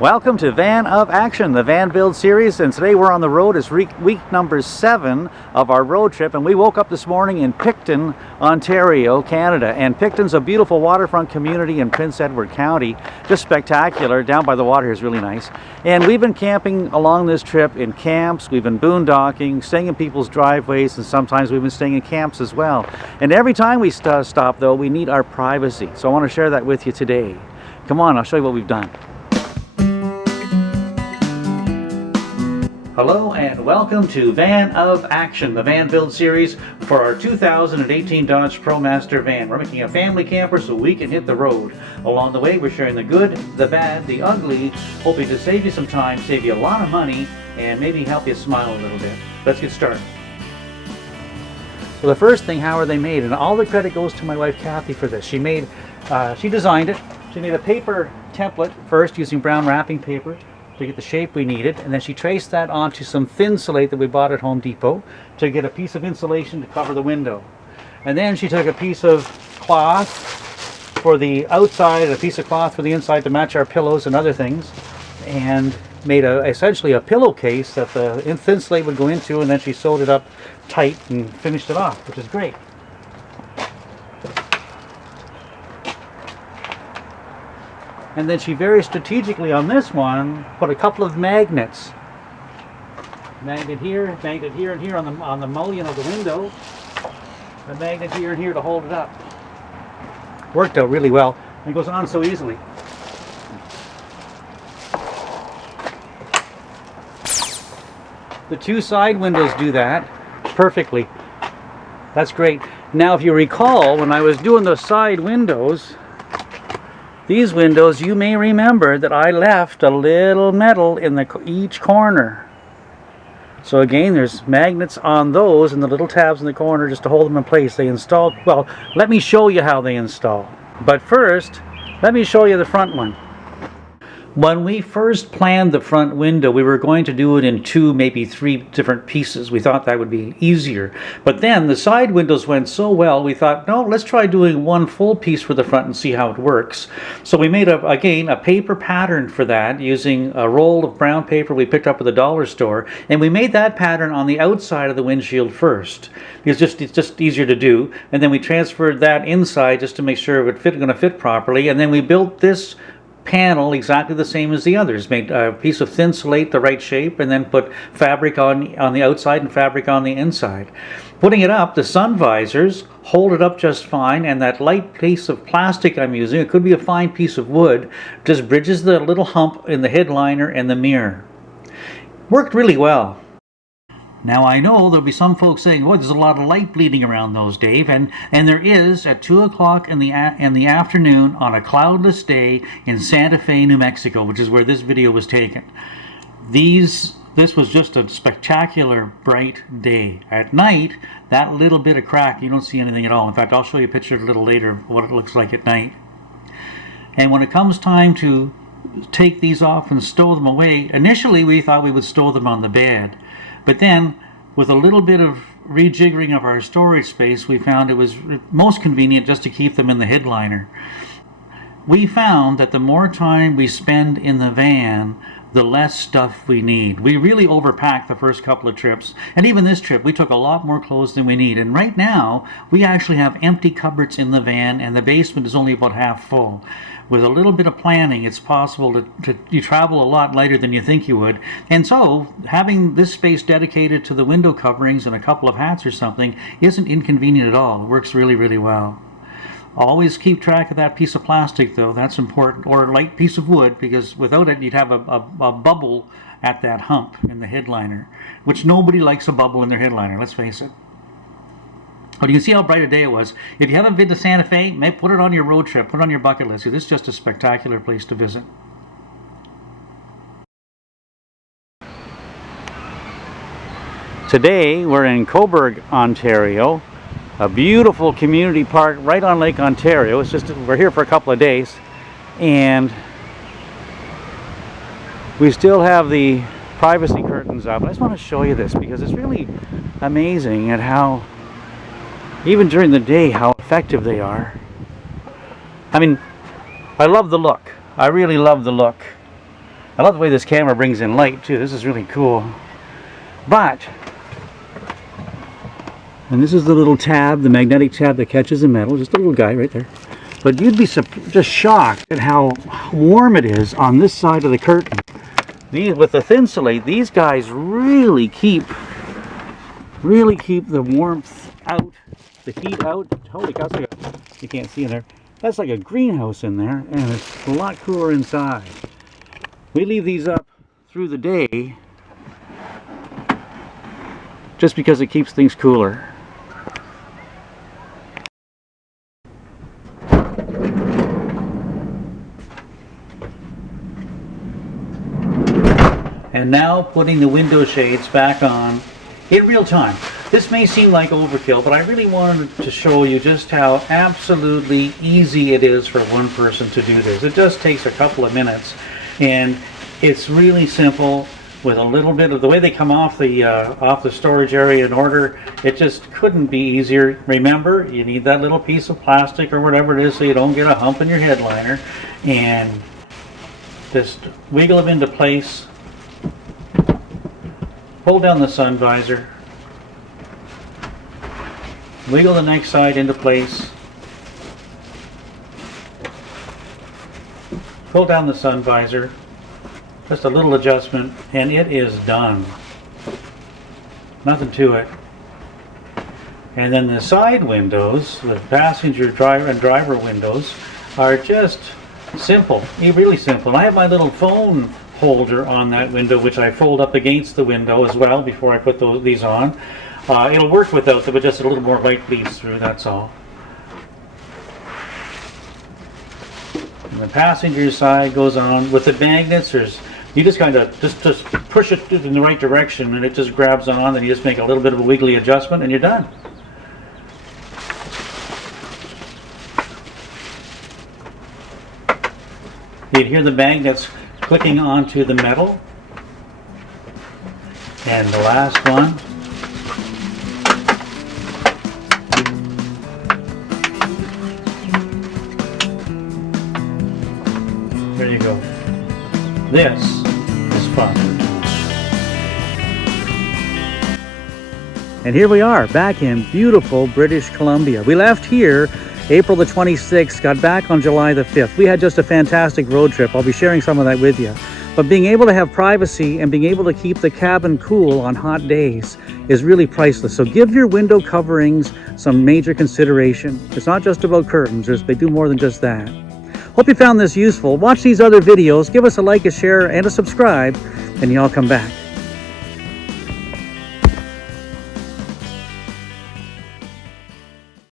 Welcome to Van of Action, the van build series, and today we're on the road. It's week number 7 of our road trip, and we woke up this morning in Picton, Ontario, Canada. And Picton's a beautiful waterfront community in Prince Edward County, just spectacular. Down by the water here is really nice. And we've been camping along this trip in camps, we've been boondocking, staying in people's driveways, and sometimes we've been staying in camps as well. And every time we stop though, we need our privacy. So I want to share that with you today. Come on, I'll show you what we've done. Hello and welcome to Van of Action, the van build series for our 2018 Dodge Promaster van. We're making a family camper so we can hit the road. Along the way, we're sharing the good, the bad, the ugly, hoping to save you some time, save you a lot of money, and maybe help you smile a little bit. Let's get started. So the first thing, how are they made? And all the credit goes to my wife Kathy for this. She designed it. She made a paper template first using brown wrapping paper to get the shape we needed, and then she traced that onto some thin slate that we bought at Home Depot to get a piece of insulation to cover the window. And then she took a piece of cloth for the outside, a piece of cloth for the inside to match our pillows and other things, and made essentially a pillowcase that the thin slate would go into, and then she sewed it up tight and finished it off, which is great. And then she very strategically on this one put a couple of magnets. Magnet here, and here on the mullion of the window. A magnet here and here to hold it up. Worked out really well and goes on so easily. The two side windows do that perfectly. That's great. Now if you recall, when I was doing the side windows, these windows, you may remember that I left a little metal in each corner. So again, there's magnets on those and the little tabs in the corner just to hold them in place. They installed, well, let me show you how they install. But first, let me show you the front one. When we first planned the front window, we were going to do it in 2, maybe 3 different pieces. We thought that would be easier. But then the side windows went so well, we thought, no, let's try doing one full piece for the front and see how it works. So we made, again, a paper pattern for that using a roll of brown paper we picked up at the dollar store. And we made that pattern on the outside of the windshield first. It's just easier to do. And then we transferred that inside just to make sure it would going to fit properly. And then we built this panel exactly the same as the others. Made a piece of thin slate the right shape, and then put fabric on the outside and fabric on the inside. Putting it up, the sun visors hold it up just fine, and that light piece of plastic I'm using, it could be a fine piece of wood, just bridges the little hump in the headliner and the mirror. Worked really well. Now I know there'll be some folks saying, "Well, there's a lot of light bleeding around those, Dave," and there is at 2 o'clock in the afternoon on a cloudless day in Santa Fe, New Mexico, which is where this video was taken. This was just a spectacular bright day. At night, that little bit of crack, you don't see anything at all. In fact, I'll show you a picture a little later of what it looks like at night. And when it comes time to take these off and stow them away, initially we thought we would stow them on the bed. But then, with a little bit of rejiggering of our storage space, we found it was most convenient just to keep them in the headliner. We found that the more time we spend in the van, the less stuff we need. We really overpacked the first couple of trips, and even this trip we took a lot more clothes than we need. And right now we actually have empty cupboards in the van, and the basement is only about half full. With a little bit of planning, it's possible you travel a lot lighter than you think you would. And so having this space dedicated to the window coverings and a couple of hats or something isn't inconvenient at all. It works really, really well. Always keep track of that piece of plastic though, that's important, or a light piece of wood, because without it you'd have a bubble at that hump in the headliner, which nobody likes a bubble in their headliner, let's face it. But you can see how bright a day it was. If you haven't been to Santa Fe, put it on your road trip, put it on your bucket list. This is just a spectacular place to visit. Today we're in Cobourg, Ontario. A beautiful community park right on Lake Ontario. It's just we're here for a couple of days, and we still have the privacy curtains up. I just want to show you this because it's really amazing at how, even during the day, how effective they are. I mean, I love the look. I really love the look. I love the way this camera brings in light too. This is really cool. But, and this is the little tab, the magnetic tab that catches the metal, just a little guy right there. But you'd be just shocked at how warm it is on this side of the curtain. With the Thinsulate, these guys really keep the warmth out, the heat out. Holy cow, you can't see in there. That's like a greenhouse in there, and it's a lot cooler inside. We leave these up through the day just because it keeps things cooler. And now putting the window shades back on in real time. This may seem like overkill, but I really wanted to show you just how absolutely easy it is for one person to do this. It just takes a couple of minutes, and it's really simple with a little bit of the way they come off the storage area in order. It just couldn't be easier. Remember, you need that little piece of plastic or whatever it is so you don't get a hump in your headliner, and just wiggle them into place. Pull down the sun visor, wiggle the next side into place, pull down the sun visor, just a little adjustment, and it is done. Nothing to it. And then the side windows, the passenger, driver, and driver windows, are just simple, really simple. And I have my little phone holder on that window, which I fold up against the window as well before I put these on. It'll work without them, but just a little more light bleeds through, that's all. And the passenger side goes on with the magnets. You just kind of just push it in the right direction and it just grabs on, and you just make a little bit of a wiggly adjustment and you're done. You'd hear the magnets clicking onto the metal. And the last one. There you go. This is fun. And here we are, back in beautiful British Columbia. We left here April the 26th, got back on July the 5th. We had just a fantastic road trip. I'll be sharing some of that with you. But being able to have privacy and being able to keep the cabin cool on hot days is really priceless. So give your window coverings some major consideration. It's not just about curtains. They do more than just that. Hope you found this useful. Watch these other videos. Give us a like, a share, and a subscribe, and y'all come back.